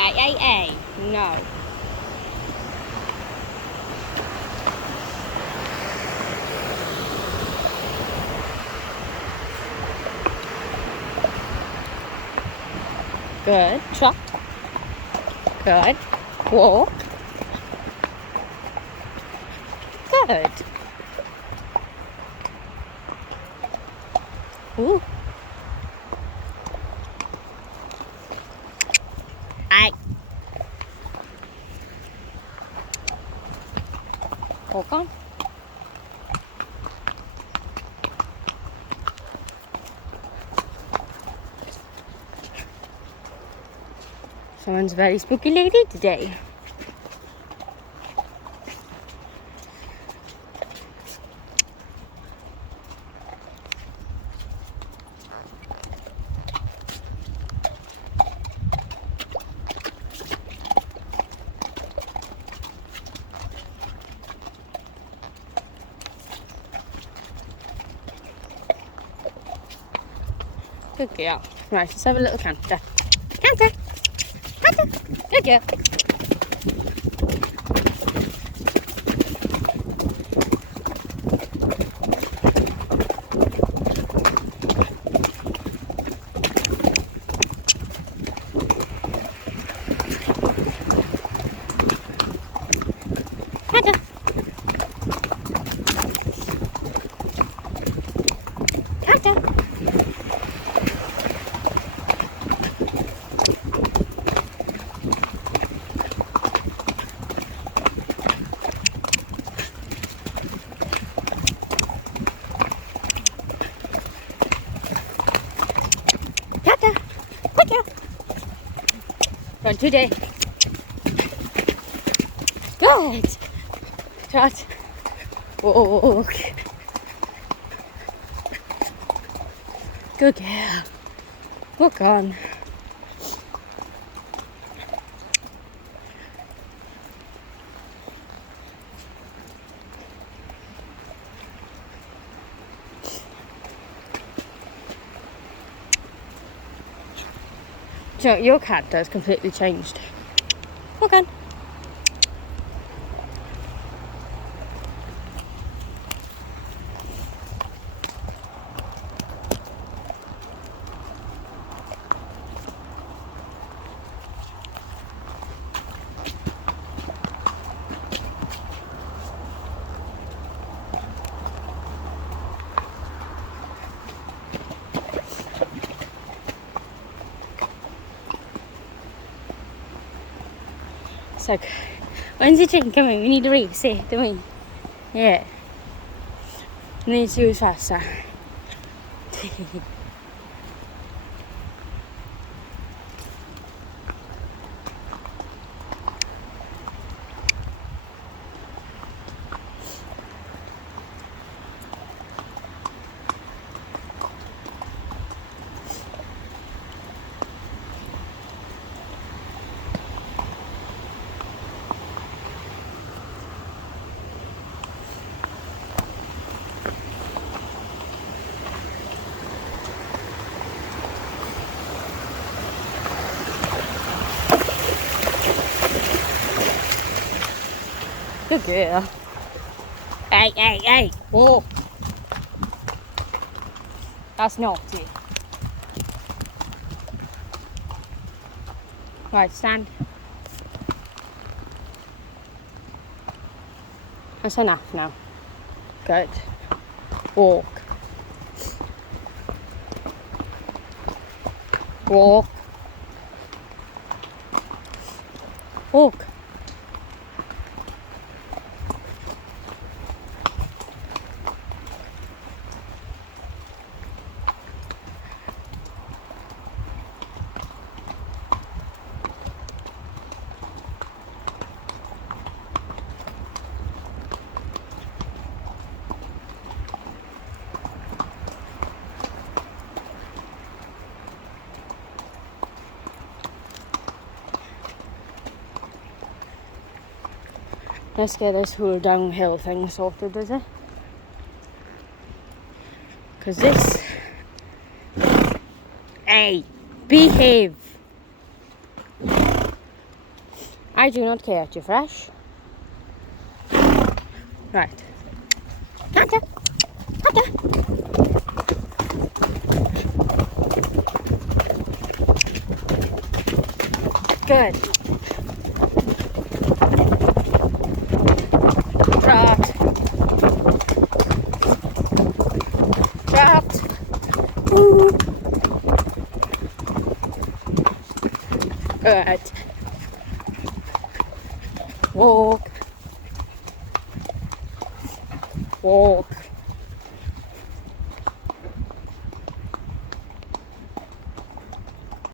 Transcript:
A. No. Good. Trot. Good. Walk. Good. Ooh. Ai. Walk on. Someone's a very spooky lady today. Good girl. Right, let's have a little canter. Canter! Canter! Good girl. Canter! Canter! Canter! Good girl. Run today. Good. Trot. Walk. Good girl. Walk on. Do you know, your cat has completely changed. Walk on. It's like, when's the train coming? We need to race it, don't we? Yeah. We need to use faster. Good girl. Hey. Whoa. That's naughty. Right, stand. That's enough now. Good. Walk. Walk. Walk. Let's get this whole downhill thing sorted, is it? Because this... Hey, behave! I do not care. Too fresh. Right. Kaka. Kaka. Good. Dropped. Dropped. Ooh. Good. Walk. Walk.